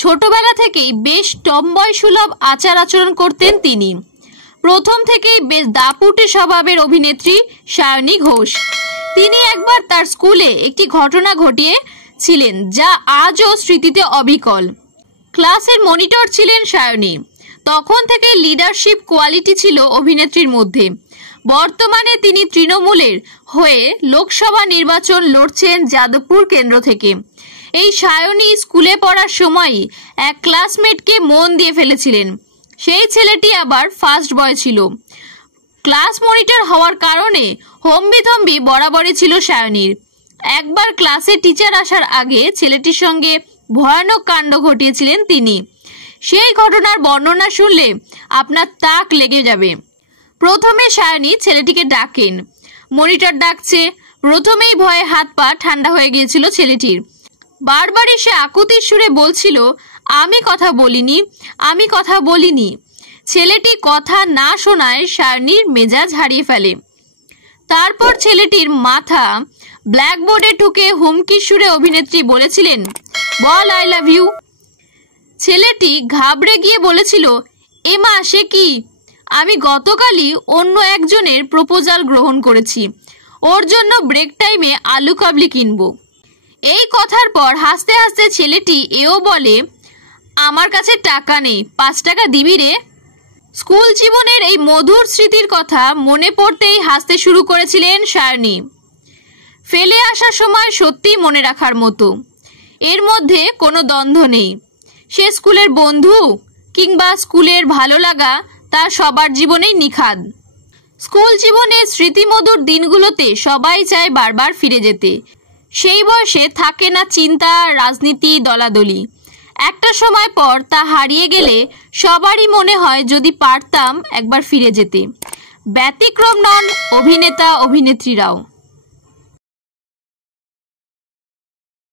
ছোটবেলা থেকেই বেশ টমবয় সুলভ আচার আচরণ করতেন তিনি। প্রথম থেকেই বেশ দাপুটে স্বভাবের অভিনেত্রী সায়নী ঘোষ। তিনি একবার তার স্কুলে একটি ঘটনা ঘটিয়েছিলেন যা আজও স্মৃতিতে অবিকল। ক্লাসের মনিটর ছিলেন সায়নী। তখন থেকে লিডারশিপ কোয়ালিটি ছিল অভিনেত্রীর মধ্যে। বর্তমানে তিনি তৃণমূলের হয়ে লোকসভা নির্বাচন লড়ছেন যাদবপুর কেন্দ্র থেকে। এই সায়নী স্কুলে পড়ার সময়ই এক ক্লাসমেটকে মন দিয়ে ফেলেছিলেন। সেই ছেলেটি আবার ফার্স্ট বয় ছিল। ক্লাস মনিটর হওয়ার কারণে হম্বিতম্বি বরাবরই ছিল সায়নীর। একবার ক্লাসে টিচার আসার আগে ছেলেটির সঙ্গে ভয়ানক কাণ্ড ঘটিয়েছিলেন তিনি। সেই ঘটনার বর্ণনা শুনলে আপনার তাক লেগে যাবে। প্রথমে সায়নী ছেলেটিকে ডাকেন। মনিটর ডাকছে। প্রথমেই ভয়ে হাত পা ঠান্ডা হয়ে গিয়েছিল ছেলেটির। বারবারই সে আকুতির সুরে বলছিল, আমি কথা বলিনি, আমি কথা বলিনি। ছেলেটি কথা না শোনায় সায়নীর মেজাজ হারিয়ে ফেলে। তারপর ছেলেটির মাথা ব্ল্যাকবোর্ডে ঠুকে হুমকির সুরে অভিনেত্রী বলেছিলেন, বল আই লাভ ইউ। ছেলেটি ঘাবড়ে গিয়ে বলেছিল, এমা সে কি? আমি গতকালই অন্য একজনের প্রপোজাল গ্রহণ করেছি, ওর জন্য ব্রেক টাইমে আলু কাবলি কিনবো। এই কথার পর হাসতে হাসতে ছেলেটি এও বলে, আমার কাছে টাকা নেই, 5 টাকা দিবি রে। স্কুল জীবনের এই মধুর স্মৃতির কথা মনে পড়তেই হাসতে শুরু করেছিলেন সায়নী। ফেলে আসার সময় সত্যিই মনে রাখার মতো। এর মধ্যে কোনো দ্বন্দ্ব নেই। সে স্কুলের বন্ধু কিংবা স্কুলের ভালো লাগা তা সবার জীবনেই নিখাদ। স্কুল জীবনের স্মৃতিমধুর দিনগুলোতে সবাই চায় বারবার ফিরে যেতে। সেই বয়সে থাকে না চিন্তা, রাজনীতি, দলাদলি। একটা সময় পর তা হারিয়ে গেলে সবারই মনে হয় যদি পারতাম একবার ফিরে যেতে। ব্যতিক্রম নন অভিনেতা অভিনেত্রীরাও।